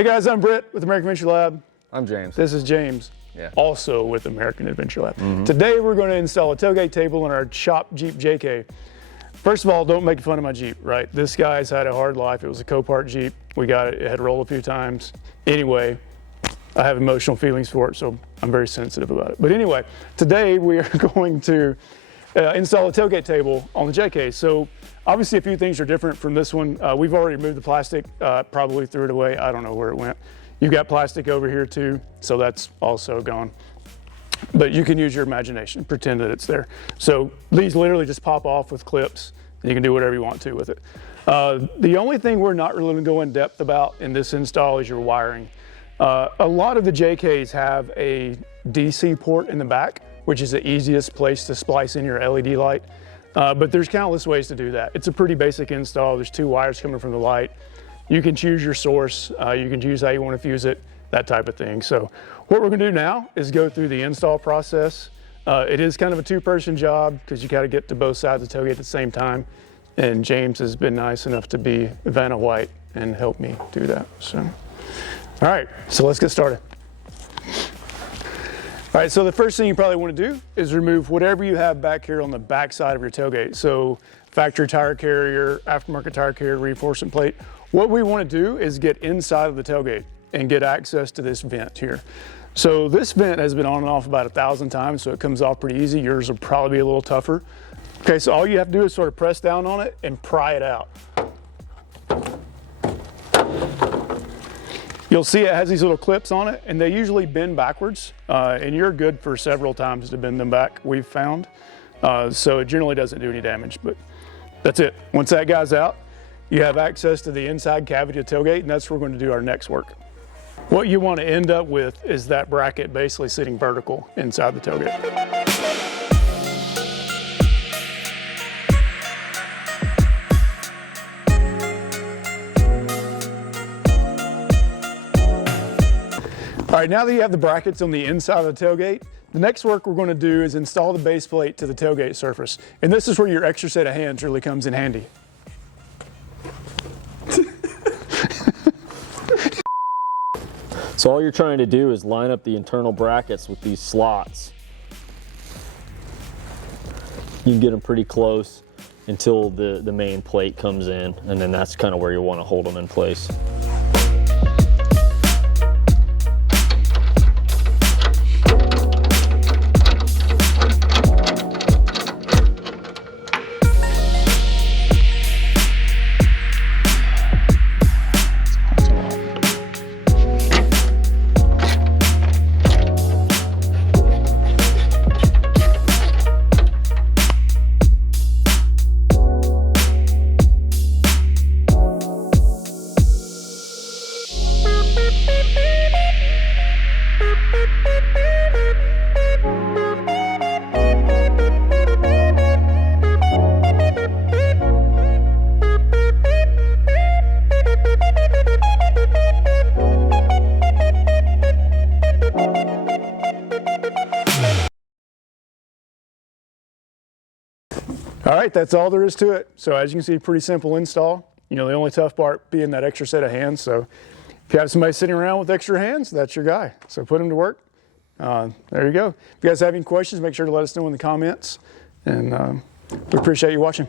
Hey guys, I'm Britt with American Adventure Lab. I'm James. This is James, also with American Adventure Lab. Today we're going to install a tailgate table in our shop Jeep JK. First of all, don't make fun of my Jeep, right? This guy's had a hard life. It was a Copart Jeep. We got it, it had rolled a few times. Anyway, I have emotional feelings for it, so I'm very sensitive about it. But anyway, today we are going to install a tailgate table on the JK. So obviously a few things are different from this one. We've already removed the plastic, probably threw it away. I don't know where it went. You've got plastic over here too, so that's also gone. But you can use your imagination, pretend that it's there. So these literally just pop off with clips, and you can do whatever you want to with it. The only thing we're not really going to go in depth about in this install is your wiring. A lot of the JKs have a DC port in the back, which is the easiest place to splice in your LED light. But there's countless ways to do that. It's a pretty basic install. There's two wires coming from the light. You can choose your source. You can choose how you want to fuse it, that type of thing. So what we're going to do now is go through the install process. It is kind of a two-person job because you got to get to both sides of the tailgate at the same time. And James has been nice enough to be Vanna White and help me do that. So, all right, so let's get started. All right, so the first thing you probably want to do is remove whatever you have back here on the back side of your tailgate. So factory tire carrier, aftermarket tire carrier, reinforcement plate. What we want to do is get inside of the tailgate and get access to this vent here. So this vent has been on and off about 1,000 times, so it comes off pretty easy. Yours will probably be a little tougher. Okay, so all you have to do is sort of press down on it and pry it out. You'll see it has these little clips on it, and they usually bend backwards, and you're good for several times to bend them back, we've found. So it generally doesn't do any damage, but that's it. Once that guy's out, you have access to the inside cavity of the tailgate, and that's where we're going to do our next work. What you want to end up with is that bracket basically sitting vertical inside the tailgate. All right, now that you have the brackets on the inside of the tailgate, the next work we're going to do is install the base plate to the tailgate surface. And this is where your extra set of hands really comes in handy. So all you're trying to do is line up the internal brackets with these slots. You can get them pretty close until the main plate comes in, and then that's kind of where you want to hold them in place. All right, that's all there is to it. So as you can see, pretty simple install. You know, the only tough part being that extra set of hands. So if you have somebody sitting around with extra hands, that's your guy. So put him to work. There you go. If you guys have any questions, make sure to let us know in the comments. And we appreciate you watching.